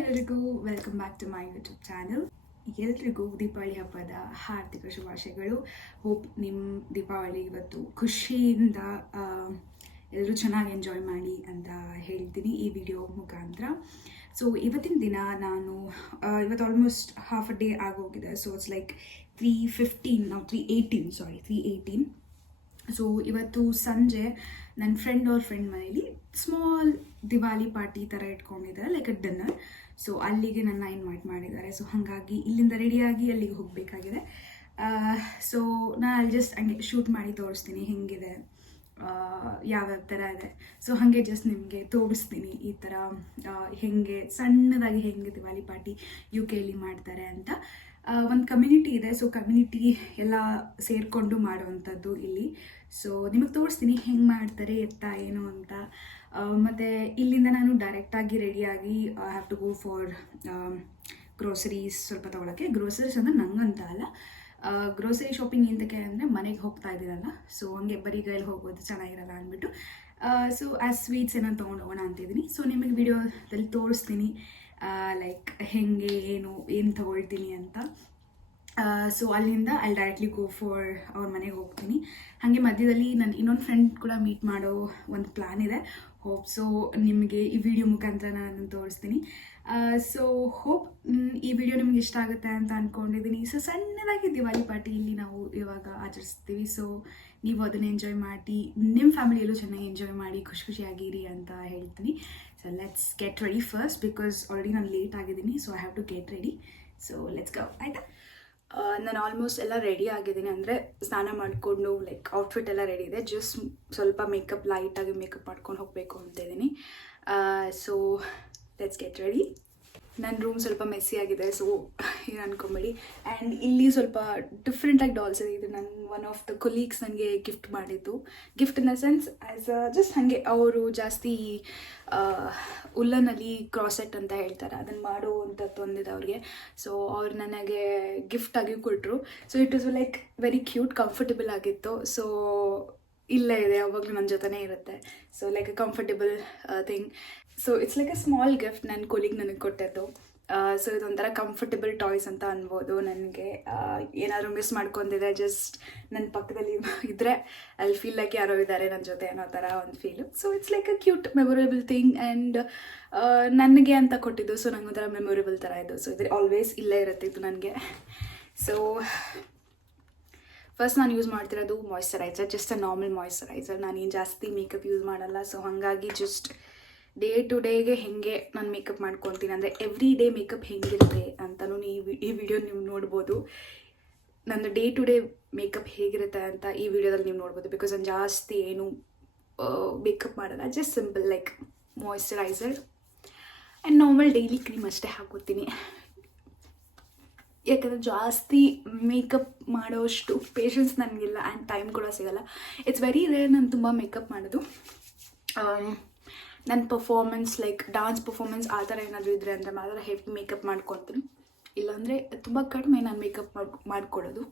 ಎಲ್ಲರಿಗೂ welcome back to my YouTube channel. ಎಲ್ರಿಗೂ ದೀಪಾವಳಿ ಹಬ್ಬದ ಹಾರ್ದಿಕ ಶುಭಾಶಯಗಳು. ಹೋಪ್ ನಿಮ್ಮ ದೀಪಾವಳಿ ಇವತ್ತು ಖುಷಿಯಿಂದ ಎಲ್ಲರೂ ಚೆನ್ನಾಗಿ ಎಂಜಾಯ್ ಮಾಡಿ ಅಂತ ಹೇಳ್ತೀನಿ ಈ ವಿಡಿಯೋ ಮುಖಾಂತರ. ಸೊ ಇವತ್ತಿನ ದಿನ ನಾನು ಇವತ್ತು ಆಲ್ಮೋಸ್ಟ್ ಹಾಫ್ ಅ ಡೇ ಆಗೋಗಿದೆ. ಸೊ ಇಟ್ಸ್ ಲೈಕ್ 3:15 ನಾವು 3:18 ಸೊ ಇವತ್ತು ಸಂಜೆ ನನ್ನ ಫ್ರೆಂಡ್ ಮನೇಲಿ ಸ್ಮಾಲ್ ದಿವಾಲಿ ಪಾರ್ಟಿ ಥರ ಇಟ್ಕೊಂಡಿದ್ದಾರೆ, ಲೈಕ್ ಅ ಡಿನ್ನರ್. ಸೊ ಅಲ್ಲಿಗೆ ನನ್ನ ಇನ್ವೈಟ್ ಮಾಡಿದ್ದಾರೆ. ಸೊ ಹಾಗಾಗಿ ಇಲ್ಲಿಂದ ರೆಡಿಯಾಗಿ ಅಲ್ಲಿಗೆ ಹೋಗಬೇಕಾಗಿದೆ. ಸೊ ನಾನು ಅಲ್ಲಿ ಜಸ್ಟ್ ಹಂಗೆ ಶೂಟ್ ಮಾಡಿ ತೋರಿಸ್ತೀನಿ ಹೆಂಗಿದೆ, ಯಾವ್ಯಾವ ಥರ ಇದೆ. ಸೊ ಹಾಗೆ ಜಸ್ಟ್ ನಿಮಗೆ ತೋರಿಸ್ತೀನಿ ಈ ಥರ ಹೆಂಗೆ ಸಣ್ಣದಾಗಿ ಹೆಂಗೆ ದಿವಾಲಿ ಪಾರ್ಟಿ UK ಮಾಡ್ತಾರೆ ಅಂತ. ಒಂದು ಕಮ್ಯುನಿಟಿ ಇದೆ. ಸೊ ಕಮ್ಯುನಿಟಿ ಎಲ್ಲ ಸೇರಿಕೊಂಡು ಮಾಡುವಂಥದ್ದು ಇಲ್ಲಿ. ಸೊ ನಿಮಗೆ ತೋರಿಸ್ತೀನಿ ಹೆಂಗೆ ಮಾಡ್ತಾರೆ ಏನು ಅಂತ. ಮತ್ತು ಇಲ್ಲಿಂದ ನಾನು ಡೈರೆಕ್ಟಾಗಿ ರೆಡಿಯಾಗಿ I have to go for groceries ಸ್ವಲ್ಪ ತೊಗೊಳಕ್ಕೆ. ಗ್ರೋಸರೀಸ್ ಅಂದರೆ ನಂಗಂತ ಅಲ್ಲ, ಗ್ರೋಸರಿ ಶಾಪಿಂಗ್ ಎಂತಕ್ಕೆ ಅಂದರೆ ಮನೆಗೆ ಹೋಗ್ತಾ ಇದ್ದೀರಲ್ಲ, ಸೊ ಹಂಗೆ ಬರೀ ಗೈಲಿ ಹೋಗೋದು ಚೆನ್ನಾಗಿರಲ್ಲ ಅಂದ್ಬಿಟ್ಟು ಸೊ ಸ್ವೀಟ್ಸ್ ಏನೋ ತೊಗೊಂಡು ಹೋಗೋಣ ಅಂತಿದ್ದೀನಿ. ಸೊ ನಿಮಗೆ ವಿಡಿಯೋದಲ್ಲಿ ತೋರಿಸ್ತೀನಿ ಲೈಕ್ ಹೆಂಗೆ ಏನು ತೊಗೊಳ್ತೀನಿ ಅಂತ. ಸೊ ಅಲ್ಲಿಂದ ಅಲ್ಲಿ ಡೈರೆಕ್ಟ್ಲಿ ಗೋ ಫಾರ್ ಅವ್ರ ಮನೆಗೆ ಹೋಗ್ತೀನಿ. ಹಾಗೆ ಮಧ್ಯದಲ್ಲಿ ನನ್ನ ಇನ್ನೊಂದು ಫ್ರೆಂಡ್ ಕೂಡ ಮೀಟ್ ಮಾಡೋ ಒಂದು ಪ್ಲ್ಯಾನ್ ಇದೆ. ಹೋಪ್ ಸೊ ನಿಮಗೆ ಈ ವಿಡಿಯೋ ಮುಖಾಂತರ ನಾನು ಅದನ್ನು ತೋರಿಸ್ತೀನಿ. ಸೊ ಹೋಪ್ ಈ ವಿಡಿಯೋ ನಿಮ್ಗೆ ಇಷ್ಟ ಆಗುತ್ತೆ ಅಂತ ಅಂದ್ಕೊಂಡಿದ್ದೀನಿ. ಸೊ ಸಣ್ಣದಾಗಿ ದಿವಾಲಿ ಪಾರ್ಟಿ ಇಲ್ಲಿ ನಾವು ಇವಾಗ ಆಚರಿಸ್ತೀವಿ. ಸೊ ನೀವು ಅದನ್ನು ಎಂಜಾಯ್ ಮಾಡಿ, ನಿಮ್ಮ ಫ್ಯಾಮಿಲಿಯಲ್ಲೂ ಚೆನ್ನಾಗಿ ಎಂಜಾಯ್ ಮಾಡಿ, ಖುಷಿಯಾಗಿರಿ ಅಂತ ಹೇಳ್ತೀನಿ. So let's get ready first, because already ನಾನು ಲೇಟ್ ಆಗಿದ್ದೀನಿ. So I have to get ready. So let's go. ಆಯಿತಾ? ನಾನು ಆಲ್ಮೋಸ್ಟ್ ಎಲ್ಲ ರೆಡಿ ಆಗಿದ್ದೀನಿ, ಅಂದರೆ ಸ್ನಾನ ಮಾಡಿಕೊಂಡು ಲೈಕ್ ಔಟ್ಫಿಟ್ ಎಲ್ಲ ರೆಡಿ ಇದೆ. ಜಸ್ಟ್ ಸ್ವಲ್ಪ ಲೈಟಾಗಿ ಮೇಕಪ್ ಮಾಡ್ಕೊಂಡು ಹೋಗಬೇಕು ಅಂತ ಇದ್ದೀನಿ. So let's get ready. ನನ್ನ ರೂಮ್ ಸ್ವಲ್ಪ ಮೆಸ್ಸಿ ಆಗಿದೆ, ಸೊ ಏನು ಅನ್ಕೊಂಬೇಡಿ. ಆ್ಯಂಡ್ ಇಲ್ಲಿ ಸ್ವಲ್ಪ ಡಿಫ್ರೆಂಟಾಗಿ ಡಾಲ್ಸ್ ಇದೆ. ಇದು ನನ್ನ ಒನ್ ಆಫ್ ದ ಕೊಲೀಗ್ಸ್ ನನಗೆ ಗಿಫ್ಟ್ ಮಾಡಿದ್ದು. Gift in the sense as just ಹಾಗೆ ಅವರು ಜಾಸ್ತಿ ಉಲ್ಲನಲ್ಲಿ ಕ್ರಾಸೆಟ್ ಅಂತ ಹೇಳ್ತಾರೆ, ಅದನ್ನು ಮಾಡುವಂಥದ್ದು ಒಂದಿದೆ ಅವ್ರಿಗೆ. ಸೊ ಅವ್ರು ನನಗೆ ಗಿಫ್ಟಾಗಿ ಕೊಟ್ಟರು. So it was like very cute, comfortable ಆಗಿತ್ತು. ಸೊ ಇಲ್ಲೇ ಇದೆ, ಯಾವಾಗಲೂ ನನ್ನ ಜೊತೆನೇ ಇರುತ್ತೆ. So like a comfortable thing. So it's like a small gift ನನ್ನ ಕೊಲೀಗ್ ನನಗೆ ಕೊಟ್ಟಿದ್ದು. ಸೊ ಇದೊಂಥರ ಕಂಫರ್ಟಬಲ್ ಟಾಯ್ಸ್ ಅಂತ ಅನ್ಬೋದು. ನನಗೆ ಏನಾದರೂ ಮಿಸ್ ಮಾಡ್ಕೊಂಡಿದ್ರೆ ಜಸ್ಟ್ ನನ್ನ ಪಕ್ಕದಲ್ಲಿ ಇದ್ದರೆ ಅಲ್ಲಿ ಫೀಲ್ ಲೈಕ್ ಯಾರೋ ಇದ್ದಾರೆ ನನ್ನ ಜೊತೆ ಅನ್ನೋ ಥರ ಒಂದು feel. So it's like a cute memorable thing. And ನನಗೆ ಅಂತ ಕೊಟ್ಟಿದ್ದು. ಸೊ ನಂಗೊಂಥರ ಮೆಮೊರೇಬಲ್ ಥರ ಇದು. ಸೊ ಇದ್ರೆ ಆಲ್ವೇಸ್ ಇಲ್ಲೇ ಇರುತ್ತೆ ಇದು ನನಗೆ. ಸೊ ಫಸ್ಟ್ ನಾನು ಯೂಸ್ ಮಾಡ್ತಿರೋದು moisturiser, just a normal moisturiser. ನಾನೇನು ಜಾಸ್ತಿ ಮೇಕಪ್ ಯೂಸ್ ಮಾಡಲ್ಲ. ಸೊ ಹಾಗಾಗಿ ಜಸ್ಟ್ ಡೇ ಟು ಡೇಗೆ ಹೇಗೆ ನಾನು ಮೇಕಪ್ ಮಾಡ್ಕೊತೀನಿ, ಅಂದರೆ ಎವ್ರಿ ಡೇ ಮೇಕಪ್ ಹೆಂಗಿರುತ್ತೆ ಅಂತಲೂ ಈ ವಿಡಿಯೋ ನೀವು ನೋಡ್ಬೋದು. ನನ್ನ ಡೇ ಟು ಡೇ ಮೇಕಪ್ ಹೇಗಿರುತ್ತೆ ಅಂತ ಈ ವಿಡಿಯೋದಲ್ಲಿ ನೀವು ನೋಡ್ಬೋದು. ಬಿಕಾಸ್ ನಾನು ಜಾಸ್ತಿ ಏನು ಮೇಕಪ್ ಮಾಡಲ್ಲ, just simple like moisturiser and normal daily cream ಅಷ್ಟೇ ಹಾಕೋತೀನಿ. ಯಾಕಂದರೆ ಜಾಸ್ತಿ ಮೇಕಪ್ ಮಾಡೋಷ್ಟು ಪೇಷನ್ಸ್ ನನಗಿಲ್ಲ ಆ್ಯಂಡ್ ಟೈಮ್ ಕೂಡ ಸಿಗೋಲ್ಲ. ಇಟ್ಸ್ ವೆರಿ ರೇರ್ ನಾನು ತುಂಬ ಮೇಕಪ್ ಮಾಡೋದು. ನನ್ನ ಪರ್ಫಾರ್ಮೆನ್ಸ್ ಲೈಕ್ ಡಾನ್ಸ್ ಪರ್ಫಾರ್ಮೆನ್ಸ್ ಆ ಥರ ಏನಾದರೂ ಇದ್ದರೆ ಅಂದರೆ ಮಾತ್ರ ಹೆವಿ ಮೇಕಪ್ ಮಾಡ್ಕೊತೀನಿ. ಇಲ್ಲಾಂದರೆ ತುಂಬ ಕಡಿಮೆ ನಾನು ಮೇಕಪ್ ಮಾಡ್ಕೊಡೋದು.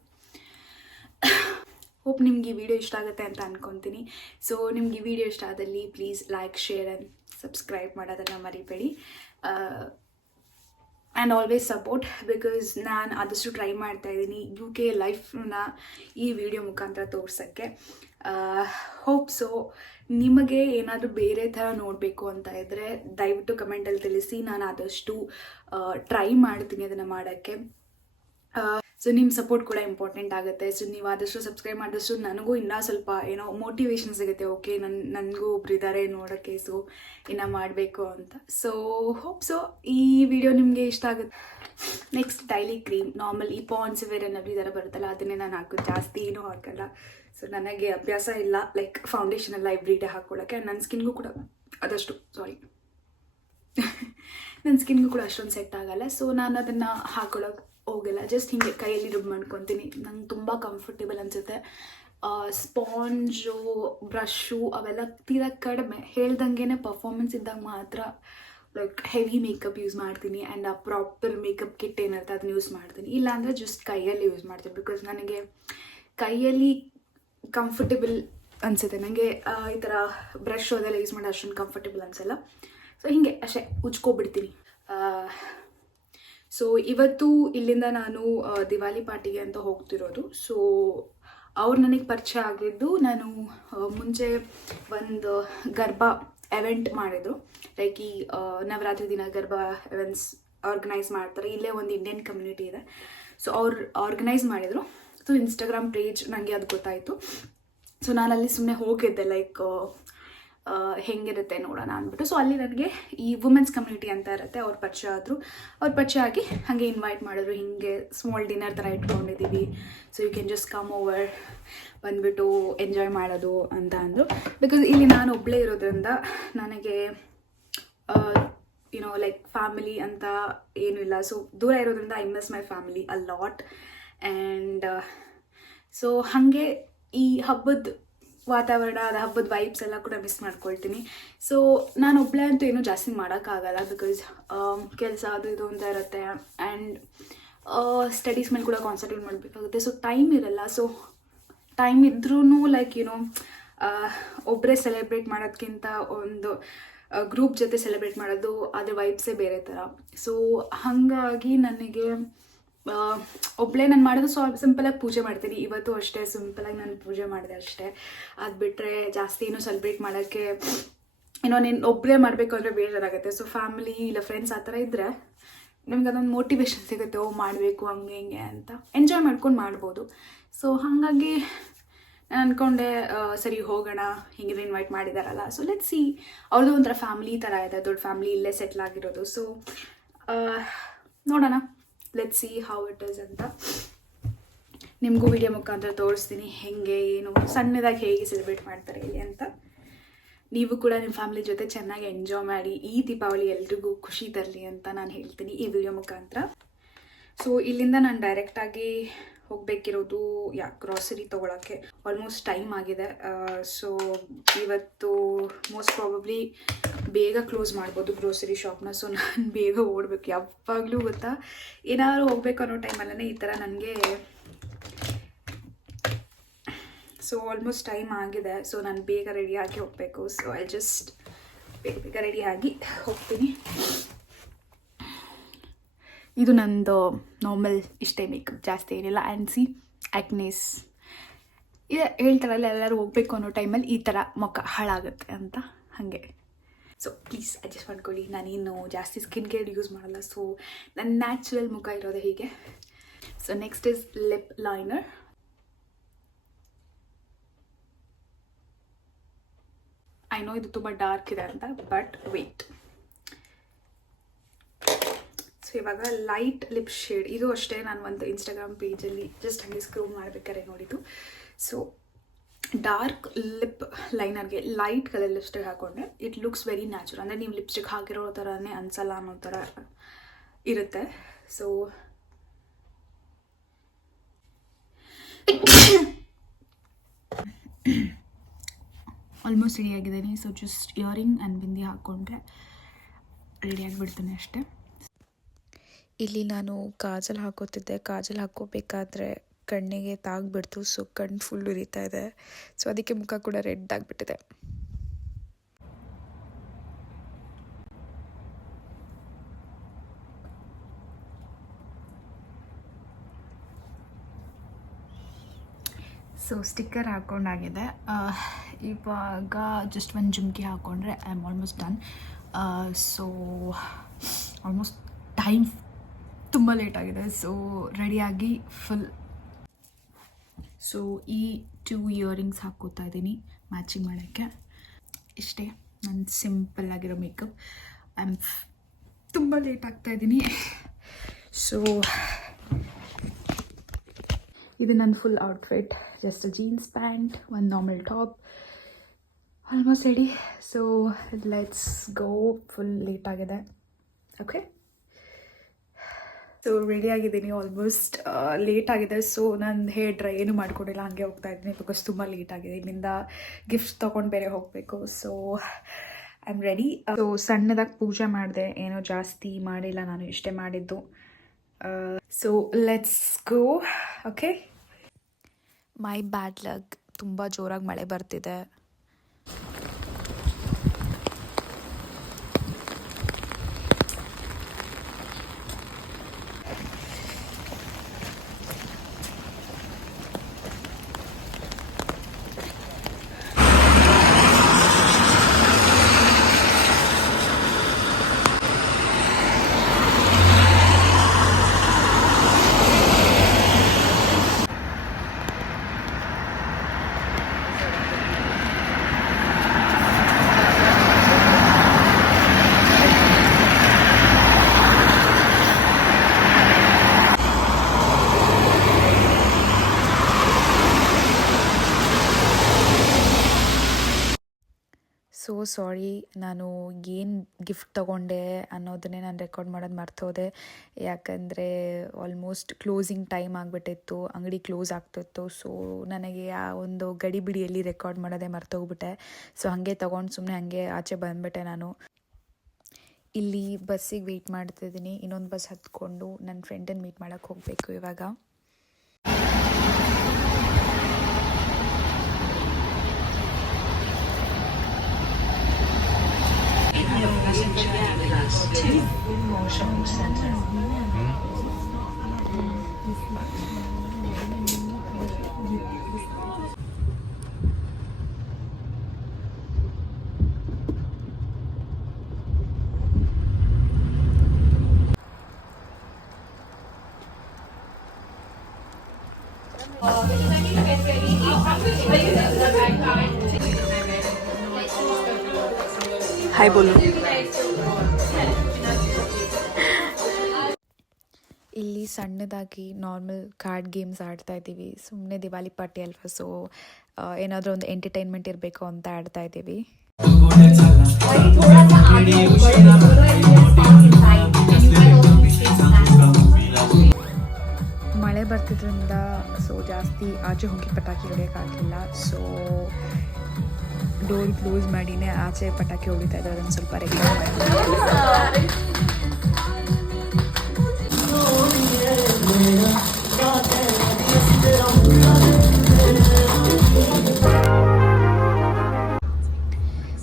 ಹೋಪ್ ನಿಮ್ಗೆ ಈ ವಿಡಿಯೋ ಇಷ್ಟ ಆಗುತ್ತೆ ಅಂತ ಅಂದ್ಕೊತೀನಿ. ಸೊ ನಿಮ್ಗೆ ಈ ವಿಡಿಯೋ ಇಷ್ಟ ಆದಲ್ಲಿ please like, share and subscribe ಮಾಡೋದನ್ನು ಮರಿಬೇಡಿ. ಆ್ಯಂಡ್ ಆಲ್ವೇಸ್ ಸಪೋರ್ಟ್, ಬಿಕಾಸ್ ನಾನು ಆದಷ್ಟು ಟ್ರೈ ಮಾಡ್ತಾಯಿದ್ದೀನಿ UK ಲೈಫ್ನ ಈ ವಿಡಿಯೋ ಮುಖಾಂತರ ತೋರ್ಸೋಕ್ಕೆ. ಹೋಪ್ ಸೊ ನಿಮಗೆ ಏನಾದರೂ ಬೇರೆ ಥರ ನೋಡಬೇಕು ಅಂತ ಇದ್ದರೆ ದಯವಿಟ್ಟು ಕಮೆಂಟಲ್ಲಿ ತಿಳಿಸಿ. ನಾನು ಆದಷ್ಟು ಟ್ರೈ ಮಾಡ್ತೀನಿ ಅದನ್ನು ಮಾಡೋಕ್ಕೆ. ಸೊ ನಿಮ್ಮ ಸಪೋರ್ಟ್ ಕೂಡ ಇಂಪಾರ್ಟೆಂಟ್ ಆಗುತ್ತೆ. ಸೊ ನೀವು ಆದಷ್ಟು ಸಬ್ಸ್ಕ್ರೈಬ್ ಮಾಡಿದಷ್ಟು ನನಗೂ ಇನ್ನೂ ಸ್ವಲ್ಪ ಏನೋ ಮೋಟಿವೇಶನ್ ಸಿಗುತ್ತೆ. ಓಕೆ, ನನಗೂ ಒಬ್ರು ಇದ್ದಾರೆ ನೋಡೋಕ್ಕೆ, ಸೊ ಇನ್ನೂ ಮಾಡಬೇಕು ಅಂತ. ಸೊ ಹೋಪ್ ಸೊ ಈ ವಿಡಿಯೋ ನಿಮಗೆ ಇಷ್ಟ ಆಗುತ್ತೆ. ನೆಕ್ಸ್ಟ್ ಡೈಲಿ ಕ್ರೀಮ್, ನಾರ್ಮಲ್ ಈ ಪಾಂಡ್ಸ್ ವೇರ್ ಅನ್ನೋದು ಈ ಥರ ಬರುತ್ತಲ್ಲ, ಅದನ್ನೇ ನಾನು ಹಾಕೋದು, ಜಾಸ್ತಿ ಏನೂ ಹಾಕಲ್ಲ. ಸೊ ನನಗೆ ಅಭ್ಯಾಸ ಇಲ್ಲ ಲೈಕ್ ಫೌಂಡೇಶನ್ ಎಲ್ಲ ಎವ್ರಿ ಡೇ ಹಾಕ್ಕೊಳ್ಳೋಕ್ಕೆ. ನನ್ನ ಸ್ಕಿನ್ಗೂ ಕೂಡ ನನ್ನ ಸ್ಕಿನ್ಗೂ ಕೂಡ ಅಷ್ಟೊಂದು ಸೆಟ್ ಆಗಲ್ಲ. ಸೊ ನಾನು ಅದನ್ನು ಹಾಕೊಳ್ಳೋಕೆ ಹೋಗಿಲ್ಲ, ಜಸ್ಟ್ ಹೀಗೆ ಕೈಯಲ್ಲಿ ರುಬ್ ಮಾಡ್ಕೊತೀನಿ. ನಂಗೆ ತುಂಬ ಕಂಫರ್ಟೇಬಲ್ ಅನಿಸುತ್ತೆ. ಸ್ಪಾಂಜು, ಬ್ರಷು ಅವೆಲ್ಲ ತೀರಾ ಕಡಿಮೆ. ಹೇಳ್ದಂಗೆ ಪರ್ಫಾರ್ಮೆನ್ಸ್ ಇದ್ದಾಗ ಮಾತ್ರ ಲೈಕ್ ಹೆವಿ ಮೇಕಪ್ ಯೂಸ್ ಮಾಡ್ತೀನಿ. ಆ್ಯಂಡ್ ಆ ಪ್ರಾಪರ್ ಮೇಕಪ್ ಕಿಟ್ ಏನಿರುತ್ತೆ ಅದನ್ನ ಯೂಸ್ ಮಾಡ್ತೀನಿ. ಇಲ್ಲಾಂದರೆ ಜಸ್ಟ್ ಕೈಯಲ್ಲಿ ಯೂಸ್ ಮಾಡ್ತೀನಿ. ಬಿಕಾಸ್ ನನಗೆ ಕೈಯಲ್ಲಿ ಕಂಫರ್ಟೇಬಲ್ ಅನಿಸುತ್ತೆ. ನನಗೆ ಈ ಥರ ಬ್ರಷ್ ಅದೆಲ್ಲ ಯೂಸ್ ಮಾಡಿ ಅಷ್ಟೊಂದು ಕಂಫರ್ಟೇಬಲ್ ಅನಿಸಲ್ಲ. ಸೊ ಹೀಗೆ ಅಷ್ಟೇ ಉಜ್ಕೊಬಿಡ್ತೀನಿ. ಸೊ ಇವತ್ತು ಇಲ್ಲಿಂದ ನಾನು ದಿವಾಲಿ ಪಾರ್ಟಿಗೆ ಅಂತ ಹೋಗ್ತಿರೋದು. ಸೊ ಅವ್ರು ನನಗೆ ಪರಿಚಯ ಆಗಿದ್ದು, ನಾನು ಮುಂಚೆ ಒಂದು ಗರ್ಬಾ ಎವೆಂಟ್ ಮಾಡಿದ್ರು. ಲೈಕ್ ಈ ನವರಾತ್ರಿ ದಿನ ಗರ್ಬಾ ಎವೆಂಟ್ಸ್ ಆರ್ಗನೈಸ್ ಮಾಡ್ತಾರೆ. ಇಲ್ಲೇ ಒಂದು ಇಂಡಿಯನ್ ಕಮ್ಯುನಿಟಿ ಇದೆ, ಸೊ ಅವ್ರು ಆರ್ಗನೈಸ್ ಮಾಡಿದರು. ಸೊ ಇನ್ಸ್ಟಾಗ್ರಾಮ್ ಪೇಜ್ ನನಗೆ ಅದು ಗೊತ್ತಾಯಿತು. ಸೊ ನಾನು ಅಲ್ಲಿ ಸುಮ್ಮನೆ ಹೋಗಿದ್ದೆ, ಲೈಕ್ ಹೆಂಗಿರುತ್ತೆ ನೋಡೋಣ ಅಂದ್ಬಿಟ್ಟು. ಸೊ ಅಲ್ಲಿ ನನಗೆ ಈ ವುಮೆನ್ಸ್ ಕಮ್ಯುನಿಟಿ ಅಂತ ಇರುತ್ತೆ, ಅವ್ರು ಪರಿಚಯ ಆದರು. ಅವ್ರು ಪರಿಚಯ ಆಗಿ ಹಾಗೆ ಇನ್ವೈಟ್ ಮಾಡಿದ್ರು, ಹಿಂಗೆ ಸ್ಮಾಲ್ ಡಿನ್ನರ್ ಥರ ಇಟ್ಕೊಂಡಿದ್ದೀವಿ, so you can just come over, ಬಂದುಬಿಟ್ಟು ಎಂಜಾಯ್ ಮಾಡೋದು ಅಂತ ಅಂದರು. ಬಿಕಾಸ್ ಇಲ್ಲಿ ನಾನು ಒಬ್ಬಳೇ ಇರೋದ್ರಿಂದ ನನಗೆ ಯುನೋ ಲೈಕ್ ಫ್ಯಾಮಿಲಿ ಅಂತ ಏನೂ ಇಲ್ಲ. ಸೊ ದೂರ ಇರೋದ್ರಿಂದ I miss my family a lot. And so ಹಾಗೆ ಈ ಹಬ್ಬದ ವಾತಾವರಣ, ಅದು ಹಬ್ಬದ ವೈಬ್ಸ್ ಎಲ್ಲ ಕೂಡ ಮಿಸ್ ಮಾಡ್ಕೊಳ್ತೀನಿ. ಸೊ ನಾನು ಒಬ್ಬಳೇ ಅಂತೂ ಏನೂ ಜಾಸ್ತಿ ಮಾಡೋಕ್ಕಾಗಲ್ಲ, ಬಿಕಾಸ್ ಕೆಲಸ ಅದು ಇದು ಅಂತ ಇರುತ್ತೆ. ಆ್ಯಂಡ್ ಸ್ಟಡೀಸ್ ಮೇಲೆ ಕೂಡ ಕಾನ್ಸಂಟ್ರೇಟ್ ಮಾಡಬೇಕಾಗುತ್ತೆ. ಸೊ ಟೈಮ್ ಇರಲ್ಲ. ಸೊ ಟೈಮ್ ಇದ್ರೂ ಲೈಕ್ ಯುನೋ ಒಬ್ಬರೇ ಸೆಲೆಬ್ರೇಟ್ ಮಾಡೋದಕ್ಕಿಂತ ಒಂದು ಗ್ರೂಪ್ ಜೊತೆ ಸೆಲೆಬ್ರೇಟ್ ಮಾಡೋದು, ಅದ್ರ ವೈಬ್ಸೇ ಬೇರೆ ಥರ. ಸೊ ಹಾಗಾಗಿ ನನಗೆ ಒಬ್ಬಳೇ ನಾನು ಮಾಡೋದು ಸಿಂಪಲಾಗಿ ಪೂಜೆ ಮಾಡ್ತೀನಿ. ಇವತ್ತು ಅಷ್ಟೇ ಸಿಂಪಲಾಗಿ ನಾನು ಪೂಜೆ ಮಾಡಿದೆ ಅಷ್ಟೇ. ಅದು ಬಿಟ್ಟರೆ ಜಾಸ್ತಿ ಏನೂ ಸೆಲೆಬ್ರೇಟ್ ಮಾಡೋಕ್ಕೆ ನೀನು ಒಬ್ಬರೇ ಮಾಡಬೇಕು ಅಂದರೆ ಬೇಜಾರಾಗುತ್ತೆ. ಸೊ ಫ್ಯಾಮಿಲಿ ಇಲ್ಲ ಫ್ರೆಂಡ್ಸ್ ಆ ಥರ ಇದ್ದರೆ ನಿಮ್ಗೆ ಅದೊಂದು ಮೋಟಿವೇಶನ್ ಸಿಗುತ್ತೆ, ಮಾಡಬೇಕು ಹಂಗೆ ಹಿಂಗೆ ಅಂತ ಎಂಜಾಯ್ ಮಾಡ್ಕೊಂಡು ಮಾಡ್ಬೋದು. ಸೊ ಹಾಗಾಗಿ ನಾನು ಅಂದ್ಕೊಂಡೆ ಸರಿ ಹೋಗೋಣ, ಹಿಂಗೆ ಇನ್ವೈಟ್ ಮಾಡಿದಾರಲ್ಲ, ಸೊ ಲೆಟ್ ಸಿ. ಅವ್ರದ್ದು ಒಂಥರ ಫ್ಯಾಮಿಲಿ ಥರ ಇದೆ, ದೊಡ್ಡ ಫ್ಯಾಮಿಲಿ, ಇಲ್ಲೇ ಸೆಟ್ಲ್ ಆಗಿರೋದು. ಸೊ ನೋಡೋಣ, let see how it is ಅಂತ. ನಿಮಗೂ ವಿಡಿಯೋ ಮುಖಾಂತರ ತೋರಿಸ್ತೀನಿ ಹೆಂಗೆ ಏನು ಸಣ್ಣದಾಗಿ ಹೇಗೆ ಸೆಲೆಬ್ರೇಟ್ ಮಾಡ್ತಾರೆ ಇಲ್ಲಿ ಅಂತ. ನೀವು ಕೂಡ ನಿಮ್ಮ ಫ್ಯಾಮಿಲಿ ಜೊತೆ ಚೆನ್ನಾಗಿ ಎಂಜಾಯ್ ಮಾಡಿ. ಈ ದೀಪಾವಳಿ ಎಲ್ರಿಗೂ ಖುಷಿ ತರಲಿ ಅಂತ ನಾನು ಹೇಳ್ತೀನಿ ಈ ವಿಡಿಯೋ ಮುಖಾಂತರ. ಸೊ ಇಲ್ಲಿಂದ ನಾನು ಡೈರೆಕ್ಟಾಗಿ ಹೋಗಬೇಕಿರೋದು ಗ್ರಾಸರಿ ತೊಗೊಳಕ್ಕೆ. ಆಲ್ಮೋಸ್ಟ್ ಟೈಮ್ ಆಗಿದೆ. ಸೊ ಇವತ್ತು ಮೋಸ್ಟ್ ಪ್ರಾಬಬ್ಲಿ ಬೇಗ ಕ್ಲೋಸ್ ಮಾಡ್ಬೋದು ಗ್ರೋಸರಿ ಶಾಪ್ನ. ಸೊ ನಾನು ಬೇಗ ಓಡಬೇಕು. ಯಾವಾಗಲೂ ಗೊತ್ತಾ, ಏನಾದ್ರು ಹೋಗ್ಬೇಕು ಅನ್ನೋ ಟೈಮಲ್ಲೇ ಈ ಥರ ನನಗೆ. ಸೊ ಆಲ್ಮೋಸ್ಟ್ ಟೈಮ್ ಆಗಿದೆ. ಸೊ ನಾನು ಬೇಗ ರೆಡಿಯಾಗಿ ಹೋಗಬೇಕು. ಸೊ ಐ ಜಸ್ಟ್ ಬೇಗ ರೆಡಿಯಾಗಿ ಹೋಗ್ತೀನಿ. ಇದು ನಂದು ನಾರ್ಮಲ್ ಇಷ್ಟೇ ಮೇಕಪ್, ಜಾಸ್ತಿ ಏನಿಲ್ಲ. ಆ್ಯಂಡ್ ಸಿ ಆ್ಯಕ್ನೇಸ್ ಇದೆ, ಹೇಳ್ತಾರಲ್ಲ ಎಲ್ಲರೂ ಹೋಗಬೇಕು ಅನ್ನೋ ಟೈಮಲ್ಲಿ ಈ ಥರ ಮುಖ ಹಾಳಾಗುತ್ತೆ ಅಂತ, ಹಾಗೆ. ಸೊ ಪ್ಲೀಸ್ ಅಡ್ಜಸ್ಟ್ ಮಾಡ್ಕೊಳ್ಳಿ. ನಾನೇನು ಜಾಸ್ತಿ ಸ್ಕಿನ್ ಕೇರ್ ಯೂಸ್ ಮಾಡಲ್ಲ. ಸೊ ನನ್ನ ನ್ಯಾಚುರಲ್ ಮುಖ ಇರೋದೇ ಹೀಗೆ. So next is lip liner. I know ಇದು ತುಂಬ ಡಾರ್ಕ್ ಇದೆ ಅಂತ, ಬಟ್ ವೇಟ್. ಸೊ ಇವಾಗ ಲೈಟ್ ಲಿಪ್ ಶೇಡ್, ಇದು ಅಷ್ಟೇ ನಾನು ಒಂದು ಇನ್ಸ್ಟಾಗ್ರಾಮ್ ಪೇಜಲ್ಲಿ ಜಸ್ಟ್ ಹಾಗೆ ಸ್ಕ್ರೋಲ್ ಮಾಡಬೇಕಾದ್ರೆ ನೋಡಿದ್ದು. ಸೊ ಡಾರ್ಕ್ ಲಿಪ್ ಲೈನರ್ಗೆ ಲೈಟ್ ಕಲರ್ ಲಿಪ್ಸ್ಟಿಕ್ ಹಾಕ್ಕೊಂಡೆ. ಇಟ್ ಲುಕ್ಸ್ ವೆರಿ ನ್ಯಾಚುರಲ್, ಅಂದರೆ ನೀವು ಲಿಪ್ಸ್ಟಿಕ್ ಹಾಕಿರೋ ಥರನೇ ಅನ್ಸಲ್ಲ ಅನ್ನೋ ಥರ ಇರುತ್ತೆ. ಸೊ ಆಲ್ಮೋಸ್ಟ್ ರೆಡಿ ಆಗಿದ್ದೀನಿ. So just earring and bindi ಹಾಕ್ಕೊಂಡ್ರೆ ರೆಡಿ ಆಗಿಬಿಡ್ತೀನಿ ಅಷ್ಟೇ. ಇಲ್ಲಿ ನಾನು ಕಾಜಲ್ ಹಾಕೋತಿದ್ದೆ. ಕಾಜಲ್ ಹಾಕೋಬೇಕಾದ್ರೆ ಕಣ್ಣಿಗೆ ತಾಗ್ಬಿಡ್ತು. ಸೊ ಕಣ್ಣು ಫುಲ್ ಉರಿತಾ ಇದೆ. ಸೊ ಅದಕ್ಕೆ ಮುಖ ಕೂಡ ರೆಡ್ ಆಗಿಬಿಟ್ಟಿದೆ. ಸೊ ಸ್ಟಿಕ್ಕರ್ ಹಾಕ್ಕೊಂಡಾಗಿದೆ. ಇವಾಗ ಜಸ್ಟ್ ಒಂದು ಜುಮ್ಕಿ ಹಾಕ್ಕೊಂಡ್ರೆ I am almost done. So almost time ತುಂಬ ಲೇಟಾಗಿದೆ. ಸೊ ರೆಡಿಯಾಗಿ ಫುಲ್. ಸೊ ಈ 2 ಇಯರಿಂಗ್ಸ್ ಹಾಕ್ಕೋತಾ ಇದ್ದೀನಿ ಮ್ಯಾಚಿಂಗ್ ಮಾಡೋಕ್ಕೆ. ಇಷ್ಟೇ ನನ್ನ ಸಿಂಪಲ್ ಆಗಿರೋ ಮೇಕಪ್. ಐ ಆಮ್ ತುಂಬ ಲೇಟ್ ಆಗ್ತಾಯಿದ್ದೀನಿ. ಸೊ ಇದು ನನ್ನ full outfit. Just jeans pant, ಒಂದು normal top, almost ready. So let's go. Full late ಆಗಿದೆ. ಓಕೆ, ಸೊ ರೆಡಿ ಆಗಿದ್ದೀನಿ. ಆಲ್ಮೋಸ್ಟ್ ಲೇಟ್ ಆಗಿದೆ. ಸೊ ನಾನು ಹೇರ್ ಡ್ರೈ ಏನು ಮಾಡ್ಕೊಂಡಿಲ್ಲ, ಹಾಗೆ ಹೋಗ್ತಾ ಇದ್ದೀನಿ ಬಿಕಾಸ್ ತುಂಬ ಲೇಟ್ ಆಗಿದೆ. ಇಲ್ಲಿಂದ ಗಿಫ್ಟ್ಸ್ ತೊಗೊಂಡು ಬೇರೆ ಹೋಗಬೇಕು. So I am ready. So ಸಣ್ಣದಾಗಿ ಪೂಜೆ ಮಾಡಿದೆ, ಏನೋ ಜಾಸ್ತಿ ಮಾಡಿಲ್ಲ, ನಾನು ಇಷ್ಟೇ ಮಾಡಿದ್ದು. So let's go. Okay, my bad luck, ತುಂಬ ಜೋರಾಗಿ ಮಳೆ ಬರ್ತಿದೆ. ಸಾರಿ, ನಾನು ಏನು ಗಿಫ್ಟ್ ತೊಗೊಂಡೆ ಅನ್ನೋದನ್ನೇ ನಾನು ರೆಕಾರ್ಡ್ ಮಾಡೋದು ಮರ್ತೋದೆ. ಯಾಕಂದರೆ ಆಲ್ಮೋಸ್ಟ್ ಕ್ಲೋಸಿಂಗ್ ಟೈಮ್ ಆಗಿಬಿಟ್ಟಿತ್ತು, ಅಂಗಡಿ ಕ್ಲೋಸ್ ಆಗ್ತಿತ್ತು. ಸೊ ನನಗೆ ಆ ಒಂದು ಗಡಿಬಿಡಿಯಲ್ಲಿ ರೆಕಾರ್ಡ್ ಮಾಡೋದೇ ಮರ್ತೋಗ್ಬಿಟ್ಟೆ. ಸೊ ಹಾಗೆ ತೊಗೊಂಡು ಸುಮ್ಮನೆ ಹಾಗೆ ಆಚೆ ಬಂದುಬಿಟ್ಟೆ ನಾನು. ಇಲ್ಲಿ ಬಸ್ಸಿಗೆ ವೆಯ್ಟ್ ಮಾಡ್ತಿದ್ದೀನಿ. ಇನ್ನೊಂದು ಬಸ್ ಹತ್ಕೊಂಡು ನನ್ನ ಫ್ರೆಂಡನ್ನು ಮೀಟ್ ಮಾಡೋಕ್ಕೆ ಹೋಗಬೇಕು ಇವಾಗ. ಹಾಯ್ ಬೋಲು. ಇಲ್ಲಿ ಸಣ್ಣದಾಗಿ ನಾರ್ಮಲ್ ಕಾರ್ಡ್ ಗೇಮ್ಸ್ ಆಡ್ತಾ ಇದ್ದೀವಿ. ಸುಮ್ಮನೆ ದಿವಾಲಿ ಪಾರ್ಟಿ ಅಲ್ವಾ, ಸೊ ಏನಾದರೂ ಒಂದು ಎಂಟರ್ಟೈನ್ಮೆಂಟ್ ಇರಬೇಕು ಅಂತ ಆಡ್ತಾ ಇದ್ದೀವಿ. ಮಳೆ ಬರ್ತಿದ್ರಿಂದ ಸೊ ಜಾಸ್ತಿ ಆಚೆ ಹೋಗಿ ಪಟಾಕಿ ಹೊಡೆಯೋಕ್ಕಾಗಲಿಲ್ಲ. ಸೊ ಡೋರ್ ಕ್ಲೋಸ್ ಮಾಡಿನೇ ಆಚೆ ಪಟಾಕಿ ಹೊಡಿತಾ ಇದ್ದಾರೆ. ಅದನ್ನು ಸ್ವಲ್ಪ ರೆಕಾರ್ಡ್ ಮಾಡಿ.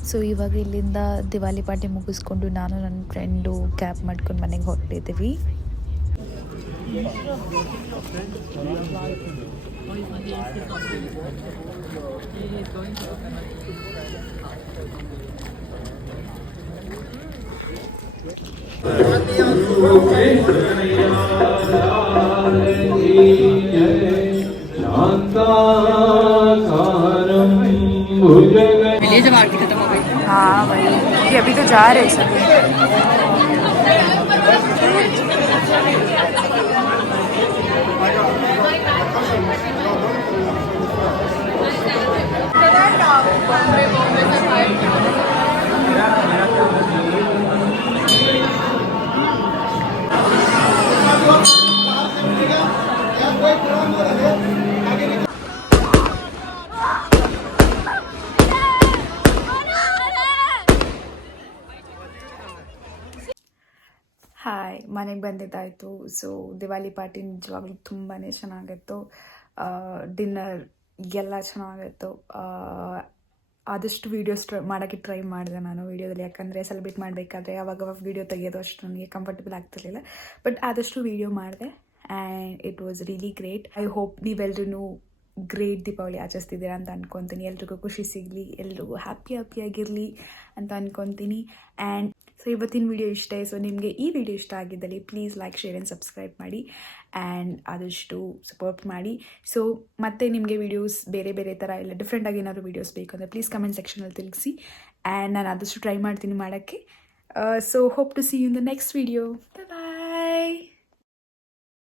ಸೊ ಇವಾಗ ಇಲ್ಲಿಂದ ದಿವಾಲಿ ಪಾರ್ಟಿ ಮುಗಿಸ್ಕೊಂಡು ನಾನು ನನ್ನ ಫ್ರೆಂಡು ಕ್ಯಾಬ್ ಮಾಡ್ಕೊಂಡು ಮನೆಗೆ ಹೊರಟಿದ್ದೀವಿ. हाँ भाई, ये अभी तो जा रहे सभी. ಹಾಯ್, ಮನೆಗೆ ಬಂದಿದ್ದಾಯಿತು. ಸೊ ದಿವಾಲಿ ಪಾರ್ಟಿ ನಿಜವಾಗ್ಲೂ ತುಂಬಾ ಚೆನ್ನಾಗಿತ್ತು. ಡಿನ್ನರ್ ಎಲ್ಲ ಚೆನ್ನಾಗಿತ್ತು. ಆದಷ್ಟು ವೀಡಿಯೋಸ್ ಮಾಡೋಕ್ಕೆ ಟ್ರೈ ಮಾಡಿದೆ ನಾನು ವೀಡಿಯೋದಲ್ಲಿ. ಯಾಕಂದರೆ ಸೆಲೆಬ್ರೇಟ್ ಮಾಡಬೇಕಾದ್ರೆ ಅವಾಗ ವೀಡಿಯೋ ತೆಗೆಯೋದು ಅಷ್ಟು ನನಗೆ ಕಂಫರ್ಟಬಲ್ ಆಗ್ತಿರ್ಲಿಲ್ಲ. ಬಟ್ ಆದಷ್ಟು ವೀಡಿಯೋ ಮಾಡಿದೆ and it was really great. I hope ನೀವೆಲ್ಲರೂ ಗ್ರೇಟ್ ದೀಪಾವಳಿ ಆಚರಿಸ್ತಿದ್ದೀರಾ ಅಂತ ಅನ್ಕೊತೀನಿ. ಎಲ್ರಿಗೂ ಖುಷಿ ಸಿಗಲಿ, ಎಲ್ರಿಗೂ ಹ್ಯಾಪಿಯಾಗಿರಲಿ ಅಂತ ಅನ್ಕೊತೀನಿ. ಆ್ಯಂಡ್ ಸೊ ಇವತ್ತಿನ ವಿಡಿಯೋ ಇಷ್ಟೇ. ಸೊ ನಿಮಗೆ ಈ ವಿಡಿಯೋ ಇಷ್ಟ ಆಗಿದ್ದಲ್ಲಿ please like, share and subscribe ಮಾಡಿ ಆ್ಯಂಡ್ ಆದಷ್ಟು ಸಪೋರ್ಟ್ ಮಾಡಿ. ಸೊ ಮತ್ತೆ ನಿಮಗೆ ವೀಡಿಯೋಸ್ ಬೇರೆ ಥರ ಇಲ್ಲ ಡಿಫ್ರೆಂಟಾಗಿ ಏನಾದರೂ ವೀಡಿಯೋಸ್ ಬೇಕು ಅಂದರೆ ಪ್ಲೀಸ್ ಕಮೆಂಟ್ ಸೆಕ್ಷನಲ್ಲಿ ತಿಳಿಸಿ. ಆ್ಯಂಡ್ ನಾನು ಆದಷ್ಟು ಟ್ರೈ ಮಾಡ್ತೀನಿ ಮಾಡೋಕ್ಕೆ. So hope to see you in the next video. Bye.